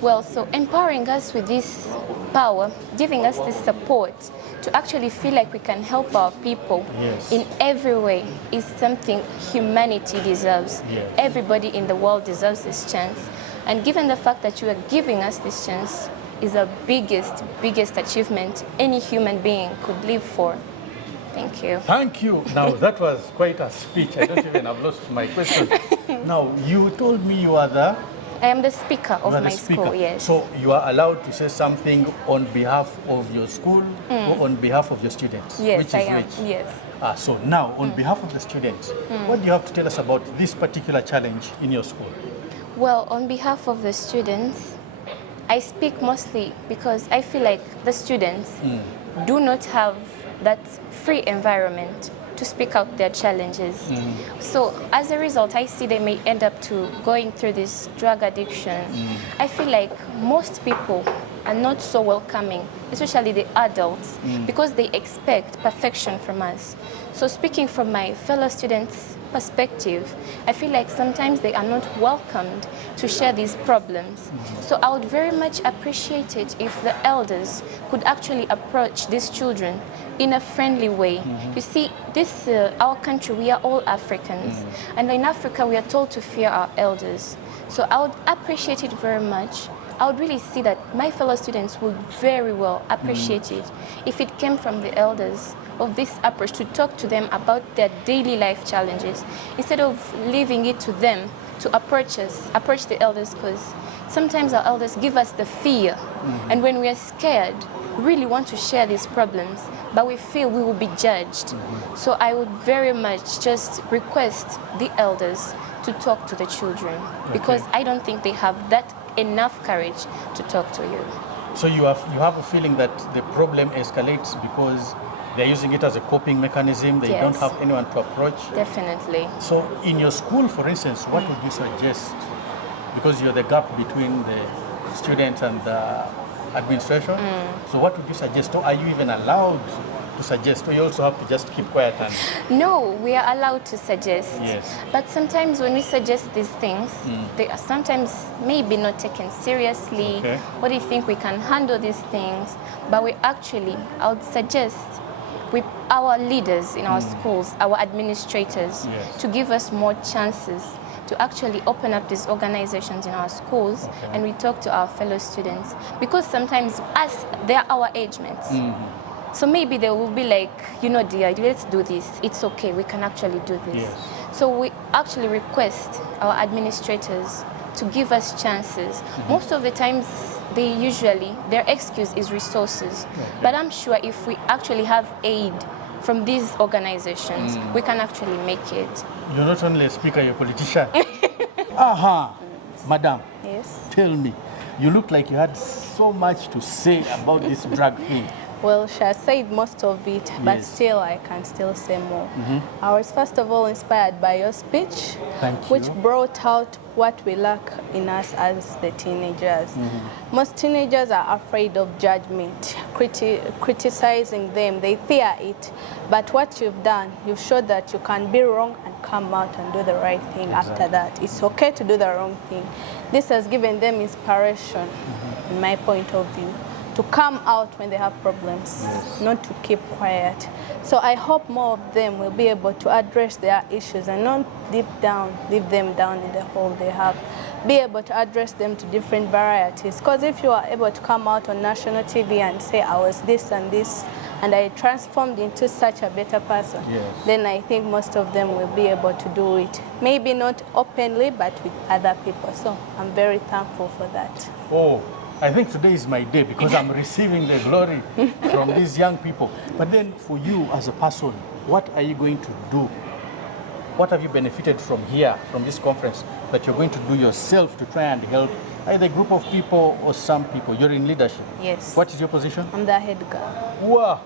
Well, so empowering us with this power, giving us this support to actually feel like we can help our people in every way is something humanity deserves. Everybody in the world deserves this chance. And given the fact that you are giving us this chance, is the biggest achievement any human being could live for. Thank you. Thank you. Now that was quite a speech. I don't even have lost my question. Now you told me you are the... I am the speaker of my school, yes. So you are allowed to say something on behalf of your school or on behalf of your students? Yes, which is I am. which? Yes. So now, on behalf of the students, what do you have to tell us about this particular challenge in your school? Well, on behalf of the students, I speak mostly because I feel like the students do not have that free environment to speak out their challenges. So as a result, I see they may end up to going through this drug addiction. I feel like most people are not so welcoming, especially the adults, because they expect perfection from us. So speaking from my fellow students' perspective, I feel like sometimes they are not welcomed to share these problems. So I would very much appreciate it if the elders could actually approach these children in a friendly way. You see, this our country, we are all Africans, and in Africa we are told to fear our elders. So I would appreciate it very much. I would really see that my fellow students would very well appreciate it if it came from the elders of this approach to talk to them about their daily life challenges, instead of leaving it to them to approach the elders, because sometimes our elders give us the fear, and when we are scared, we really want to share these problems, but we feel we will be judged. So I would very much just request the elders to talk to the children, because I don't think they have that enough courage to talk to you. So you have a feeling that the problem escalates because they're using it as a coping mechanism, they don't have anyone to approach? Definitely. So in your school, for instance, what would you suggest? Because you're the gap between the students and the administration. So what would you suggest? Or are you even allowed to suggest, or you also have to just keep quiet? And no, we are allowed to suggest. Yes. But sometimes when we suggest these things, they are sometimes maybe not taken seriously. Okay. What do you think, we can handle these things? But we actually, I would suggest with our leaders in our schools, our administrators, to give us more chances to actually open up these organizations in our schools, and we talk to our fellow students, because sometimes us, they are our age mates. So maybe they will be like, you know, dear, let's do this. It's okay. We can actually do this. Yes. So we actually request our administrators to give us chances. Most of the times, their excuse is resources. But I'm sure if we actually have aid from these organizations, we can actually make it. You're not only a speaker, you're a politician. Aha, Madam, Yes. tell me, you look like you had so much to say about this drug thing. Well, she has said most of it, but Yes. still I can still say more. I was first of all inspired by your speech, Thank which you. brought out what we lack in us as the teenagers. Most teenagers are afraid of judgment, criticizing them, they fear it. But what you've done, you've showed that you can be wrong and come out and do the right thing after that. It's okay to do the wrong thing. This has given them inspiration, in my point of view, to come out when they have problems, not to keep quiet. So I hope more of them will be able to address their issues and not leave them down in the hole they have. Be able to address them to different varieties. Because if you are able to come out on national TV and say, I was this and this, and I transformed into such a better person, then I think most of them will be able to do it. Maybe not openly, but with other people. So I'm very thankful for that. Oh, I think today is my day because I'm receiving the glory from these young people. But then for you as a person, what are you going to do? What have you benefited from here, from this conference, that you're going to do yourself to try and help either a group of people or some people? You're in leadership. Yes. What is your position? I'm the head girl. Wow.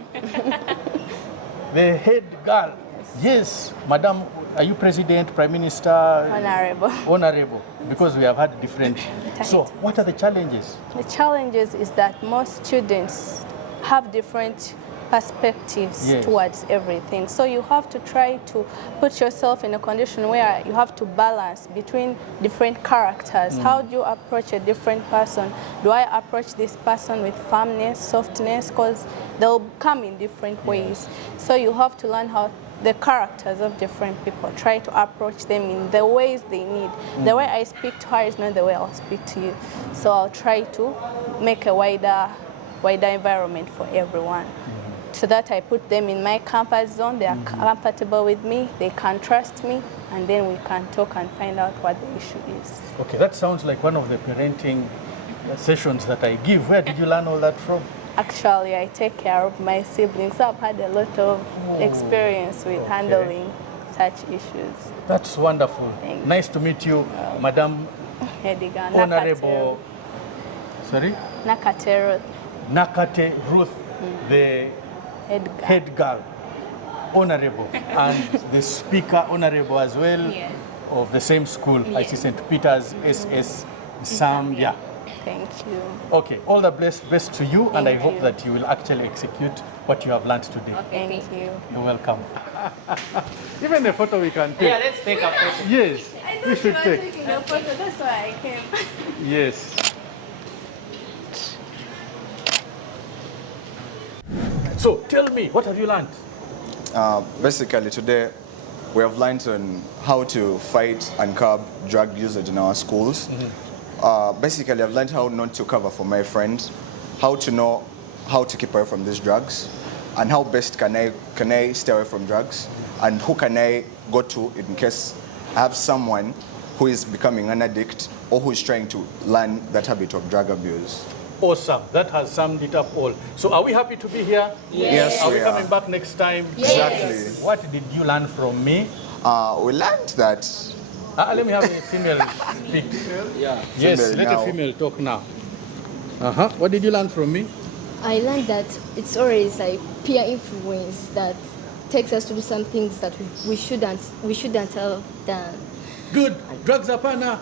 The head girl. Yes, Madam, are you president, prime minister? Honorable. Honorable, because we have had different. So, what are the challenges? The challenges is that most students have different perspectives towards everything. So you have to try to put yourself in a condition where you have to balance between different characters. How do you approach a different person? Do I approach this person with firmness, softness? Because they'll come in different ways. So you have to learn how the characters of different people, try to approach them in the ways they need. The way I speak to her is not the way I'll speak to you. So I'll try to make a wider environment for everyone. So that I put them in my comfort zone, they are comfortable with me, they can trust me, and then we can talk and find out what the issue is. Okay, that sounds like one of the parenting sessions that I give. Where did you learn all that from? Actually, I take care of my siblings, so I've had a lot of experience with handling such issues. That's wonderful. Nice to meet you, Madam Ediga, Honorable. Sorry? Nakate Nakate Ruth, the head girl, Honorable, and the speaker, Honorable as well, of the same school, IC St. Peter's SS Zambia. Thank you. Okay, all the best to you, and I hope that you will actually execute what you have learned today. Thank you. You're welcome. Even the photo we can take. Yeah, let's take a photo. Yes, we should take. Taking a photo, that's why I came. Yes. So tell me, what have you learned? Basically today we have learned on how to fight and curb drug usage in our schools. Basically I've learned how not to cover for my friends, how to know how to keep away from these drugs, and how best can I stay away from drugs, and who can I go to in case I have someone who is becoming an addict or who is trying to learn that habit of drug abuse. Awesome. That has summed it up all. So are we happy to be here? Yes, Are we we coming are. back next time? Exactly. What did you learn from me? We learned that Let me have a female speak. Yes, Female let now. a female talk now. What did you learn from me? I learned that it's always like peer influence that takes us to do some things that we shouldn't have done. Good. Drugs Apana.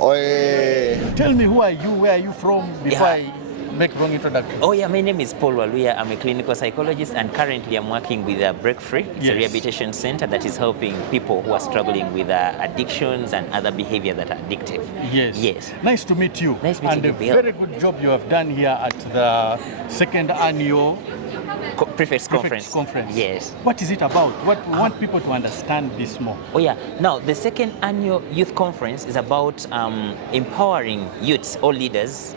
Oye. Tell me, who are you? Where are you from? Before I make wrong introduction. Oh yeah, my name is Paul Waluya. I'm a clinical psychologist, and currently I'm working with Break Free. It's a rehabilitation center that is helping people who are struggling with addictions and other behavior that are addictive. Yes. Yes. Nice to meet you. Nice meeting and you, a Bill. very good job you have done here at the second annual Prefects Conference. Conference. Yes. What is it about? What we want people to understand this more. Oh yeah. Now, the second annual youth conference is about empowering youths or leaders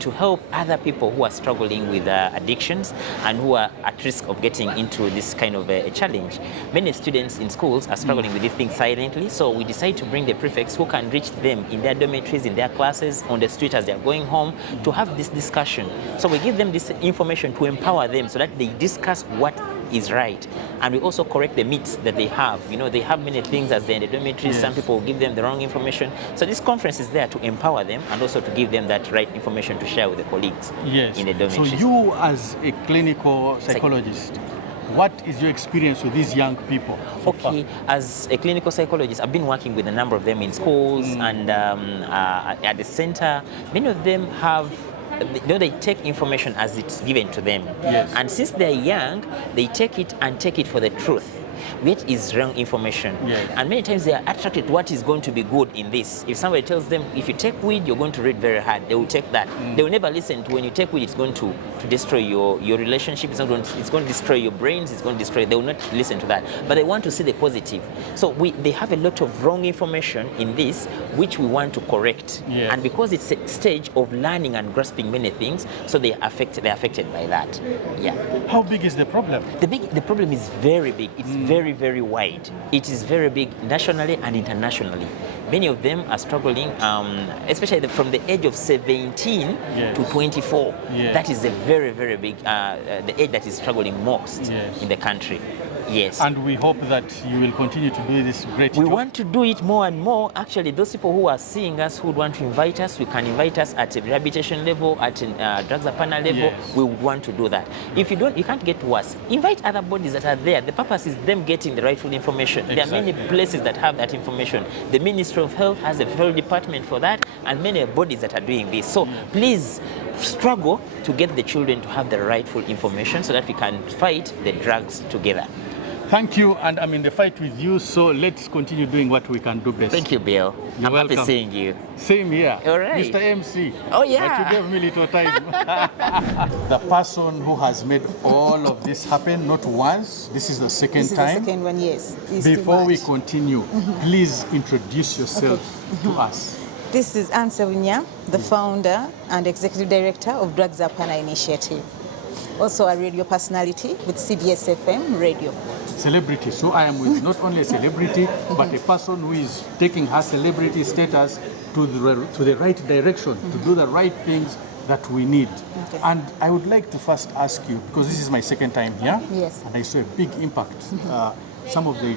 to help other people who are struggling with addictions and who are at risk of getting into this kind of a challenge. Many students in schools are struggling with these things silently, so we decide to bring the prefects who can reach them in their dormitories, in their classes, on the street as they're going home, to have this discussion. So we give them this information to empower them so that they discuss what is right, and we also correct the myths that they have. You know, they have many things as they're in the dormitories. Some people give them the wrong information. So this conference is there to empower them and also to give them that right information to share with the colleagues in the dormitories. So you, as a clinical psychologist, what is your experience with these young people? Okay, as a clinical psychologist, I've been working with a number of them in schools and at the center. Many of them have, they take information as it's given to them. Yes. And since they're young, they take it and take it for the truth, which is wrong information. Yes. And many times they are attracted to what is going to be good in this. If somebody tells them, if you take weed, you're going to read very hard, they will take that. They will never listen to when you take weed, it's going to destroy your relationship, it's going to destroy your brains, it's going to destroy, they will not listen to that. But they want to see the positive. So they have a lot of wrong information in this, which we want to correct. Yes. And because it's a stage of learning and grasping many things, so they're affected by that. Yeah. How big is the problem? The problem is very big. It's very, very wide. It is very big nationally and internationally. Many of them are struggling, especially from the age of 17 to 24. Yes. That is a very, very big, the age that is struggling most in the country. Yes. And we hope that you will continue to do this great We job. want to do it more and more. Actually, those people who are seeing us, who want to invite us, you can invite us at a rehabilitation level, at a drugs panel level. Yes. We want to do that. If you don't, you can't get to us. Invite other bodies that are there. The purpose is them getting the rightful information. There are many places that have that information. The Ministry of Health has a health department for that, and many bodies that are doing this. So please struggle to get the children to have the rightful information so that we can fight the drugs together. Thank you, and I'm in the fight with you, so let's continue doing what we can do best. Thank you, Bill. You're I'm welcome. happy seeing you. Same here. All right. Mr. MC. Oh, yeah. But you gave me little time. The person who has made all of this happen, not once, this is the second time. This is the second one, yes. It's Before we continue, please introduce yourself to us. This is Anne Savinya, the founder and executive director of Drugs Apana Initiative. Also a radio personality with CBS FM radio. Celebrity. So I am with not only a celebrity, but a person who is taking her celebrity status to the right direction, to do the right things that we need. Okay. And I would like to first ask you, because this is my second time here, Yes. and I saw a big impact. Some of the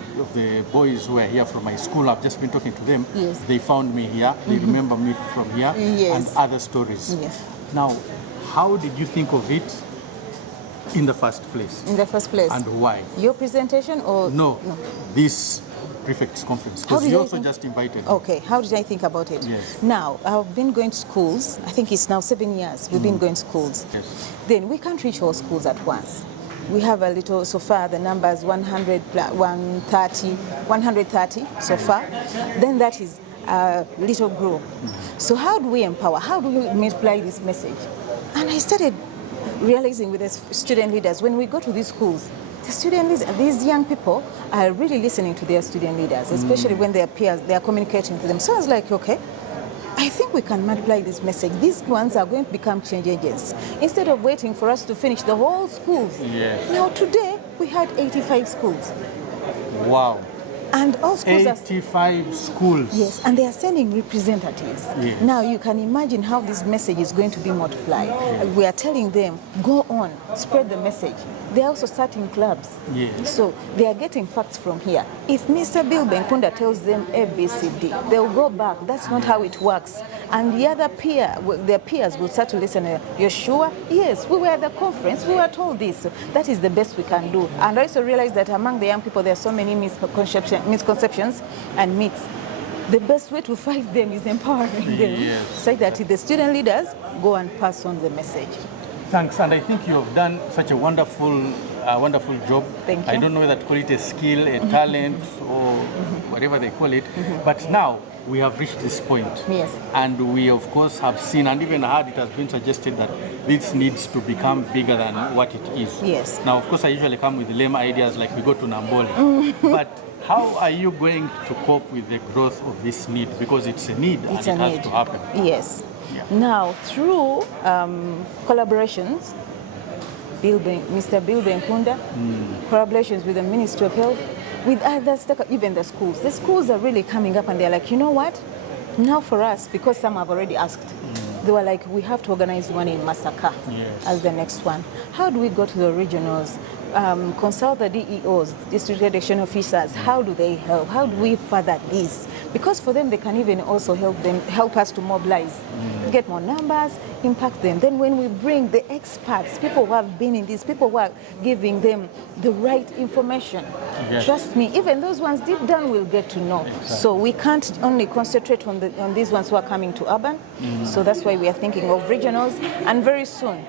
boys who are here from my school, I've just been talking to them. Yes. They found me here, they remember me from here, Yes. and other stories. Yes. Now, how did you think of it in the first place? In the first place. And why? Your presentation or? No, this Prefects Conference, How because did you I also think- just invited me. Okay, how did I think about it? Yes. Now, I've been going to schools. I think it's now 7 years we've been going to schools. Yes. Then we can't reach all schools at once. We have a little, so far the numbers 130 so far. Then that is a little group. So how do we empower? How do we multiply this message? And I started realizing with the student leaders, when we go to these schools, the student leaders, these young people are really listening to their student leaders, especially when their peers, they are communicating to them. So I was like, okay, I think we can multiply this message. These ones are going to become change agents. Instead of waiting for us to finish the whole schools. Yes. Now today, we had 85 schools. Wow. And all schools are... 85 schools. Yes, and they are sending representatives. Yes. Now you can imagine how this message is going to be multiplied. We are telling them, go on, spread the message. They are also starting clubs. Yes. So they are getting facts from here. If Mr. Bill Benkunda tells them A, B, C, D, they'll go back. That's not how it works. And the other their peers will start to listen. You're sure? Yes, we were at the conference. We were told this. So that is the best we can do. And I also realized that among the young people, there are so many misconceptions and myths. The best way to fight them is empowering them. Yes. So that the student leaders go and pass on the message. Thanks, and I think you have done such a wonderful job. Thank you. I don't know whether to call it a skill, a talent, or whatever they call it. But now, we have reached this point. Yes. And we, of course, have seen and even heard it has been suggested that this needs to become bigger than what it is. Yes. Now, of course, I usually come with lame ideas like we go to Nambole. But how are you going to cope with the growth of this need? Because it's a need It's and a it has need. to happen. Yes. Yeah. Now, through collaborations, Mr. Bill Benkunda, collaborations with the Ministry of Health, with others, even the schools. The schools are really coming up and they're like, you know what? Now for us, because some have already asked, they were like, we have to organize one in Masaka as the next one. How do we go to the regionals? Consult the DEOs, district election officers. How do they help? How do we further this? Because for them, they can even also help us to mobilize, get more numbers, impact them. Then when we bring the experts, people who have been in this, people who are giving them the right information, trust me, even those ones deep down will get to know. Exactly. So we can't only concentrate on these ones who are coming to urban. So that's why we are thinking of regionals, and very soon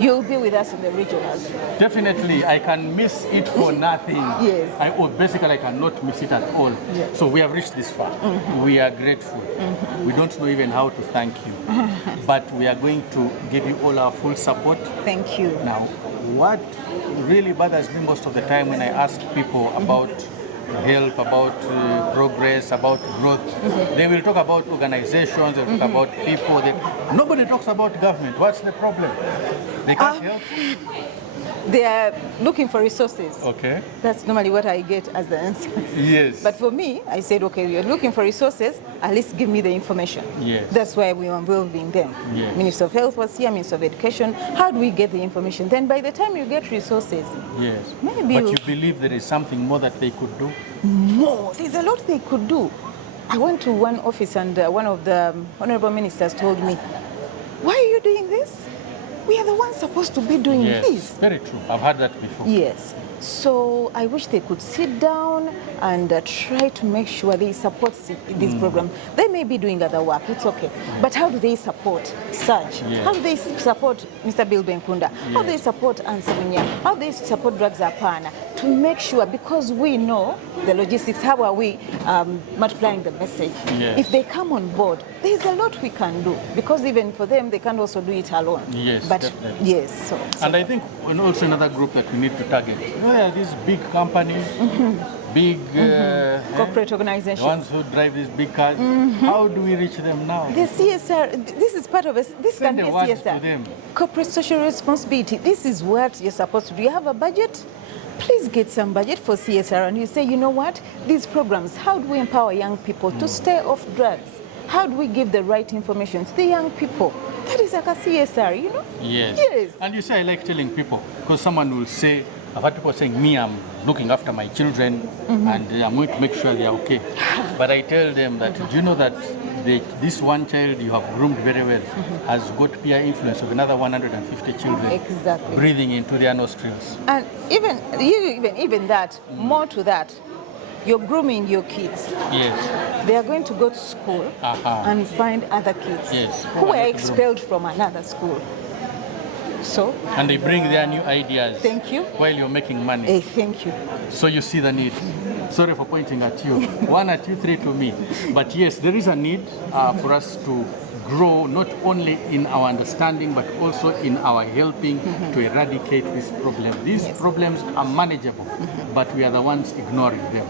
you'll be with us in the regionals. Definitely, I can miss it for nothing. Yes. Basically, I cannot miss it at all. Yes. So we have reached this far. We are grateful. We don't know even how to thank you. But we are going to give you all our full support. Thank you. Now, what really bothers me most of the time when I ask people about help, about progress, about growth, they will talk about organizations, they will talk about people. Nobody talks about government. What's the problem? They can't help? They are looking for resources. Okay. That's normally what I get as the answer. Yes. But for me, I said, okay, you're looking for resources, at least give me the information. Yes. That's why we are involving them. Yes. Minister of Health was here, Minister of Education. How do we get the information? Then by the time you get resources, Yes. maybe But you believe there is something more that they could do? more. There's a lot they could do. I went to one office and one of the honorable ministers told me, why are you doing this? We are the ones supposed to be doing this. Very true. I've heard that before. Yes. So I wish they could sit down and try to make sure they support this program. They may be doing other work, it's okay. But how do they support Surge? Yes. How do they support Mr. Bill Benkunda? How do they support Ansemunya? How do they support Drugs Apana? To make sure, because we know the logistics, how are we multiplying the message? Yes. If they come on board, there's a lot we can do. Because even for them, they can't also do it alone. Yes, But definitely. yes. So. And I think also another group that we need to target. You know, there are these big companies, big Corporate the organizations. ones who drive these big cars. How do we reach them now? The CSR, this is part of us. This Send can be a word CSR. to them. Corporate social responsibility. This is what you're supposed to do. You have a budget? Please get some budget for CSR. And you say, you know what? These programs, how do we empower young people to stay off drugs? How do we give the right information to the young people? That is like a CSR, you know? Yes. Yes. And you say, I like telling people, because someone will say, I've had people saying, me, I'm looking after my children and I'm going to make sure they are okay. But I tell them that, do you know that this one child you have groomed very well has got peer influence of another 150 children Exactly. breathing into their nostrils? And even that, more to that, you're grooming your kids. Yes. They are going to go to school and find other kids Yes. who are expelled from another school. So, And they bring their new ideas thank you. while you're making money. Thank you. So you see the need. Sorry for pointing at you. One at you, three to me. But yes, there is a need for us to grow not only in our understanding but also in our helping to eradicate this problem. These problems are manageable, but we are the ones ignoring them.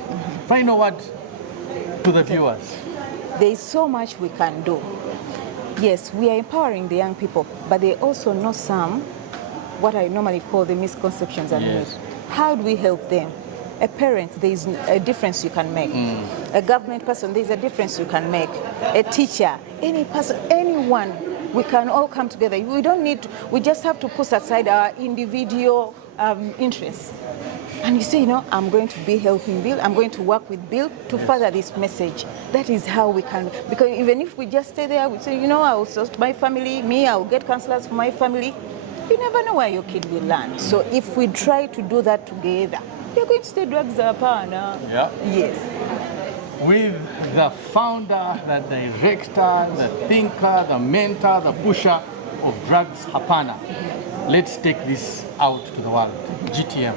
Final word to the viewers. There is so much we can do. Yes, we are empowering the young people, but they also know some, what I normally call the misconceptions and myths. How do we help them? A parent, there is a difference you can make. A government person, there is a difference you can make. A teacher, any person, anyone, we can all come together. We don't need to, we just have to put aside our individual interests. And you say, you know, I'm going to be helping Bill, I'm going to work with Bill to further this message. That is how we can, because even if we just stay there, we say, you know, I'll assist my family, I'll get counselors for my family. You never know where your kid will land. So if we try to do that together, you're going to stay drugs apana. Yeah. Yes. With the founder, the director, the thinker, the mentor, the pusher of Drugs Hapana. Let's take this out to the world. GTM.